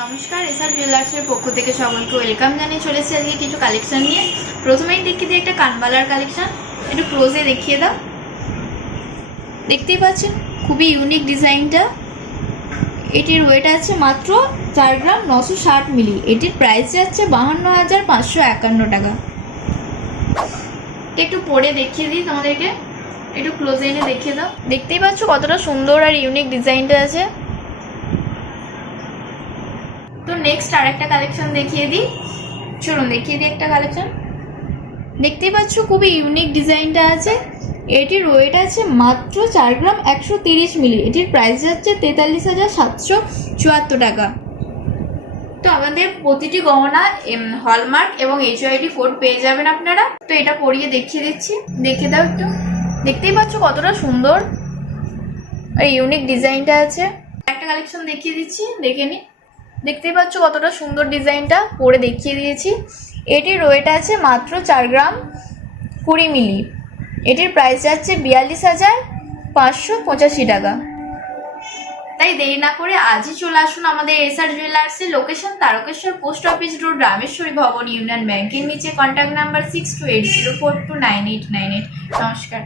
নমস্কার, এসআর জুয়েলার্সের পক্ষ থেকে সকলকে ওয়েলকাম জানিয়ে চলেছি আজকে কিছু কালেকশন নিয়ে। প্রথমেই দেখিয়ে দিই একটা কানবালার কালেকশন, একটু ক্লোজে দেখিয়ে দাও। দেখতেই পাচ্ছেন খুবই ইউনিক ডিজাইনটা। এটির ওয়েট আছে মাত্র 4 গ্রাম 960 মিলি। এটির প্রাইস যাচ্ছে 52,551 টাকা। একটু পরে দেখিয়ে দিই তোমাদেরকে, একটু ক্লোজে এনে দেখিয়ে দাও। দেখতেই পাচ্ছ কতটা সুন্দর আর ইউনিক ডিজাইনটা আছে। তো নেক্সট আর একটা কালেকশন দেখিয়ে দিই, চলুন দেখিয়ে দিই একটা কালেকশন। দেখতেই পাচ্ছ খুবই ইউনিক ডিজাইনটা আছে। এটির ওয়েট আছে মাত্র 4 গ্রাম 130 মিলি। এটির প্রাইস যাচ্ছে 43,774 টাকা। তো আমাদের প্রতিটি গহনা হলমার্ক এবং HUID কোড পেয়ে যাবেন আপনারা। তো এটা পরিয়ে দেখিয়ে দিচ্ছি, দেখে দাও একটু। দেখতেই পাচ্ছ কতটা সুন্দর আর ইউনিক ডিজাইনটা আছে। একটা কালেকশন দেখিয়ে দিচ্ছি, দেখে নিই। দেখতেই পাচ্ছ কতটা সুন্দর ডিজাইনটা, পরে দেখিয়ে দিয়েছি। এটির ওয়েট আছে মাত্র 4 গ্রাম 20 মিলি। এটির প্রাইস যাচ্ছে 42,585 টাকা। তাই দেরি না করে আজই চলে আসুন আমাদের এসআর জুয়েলার্সের location Tarakeswar post office road, Rameshwari Bhavan, union ব্যাংকের নিচে। Contact number 6280429898। নমস্কার।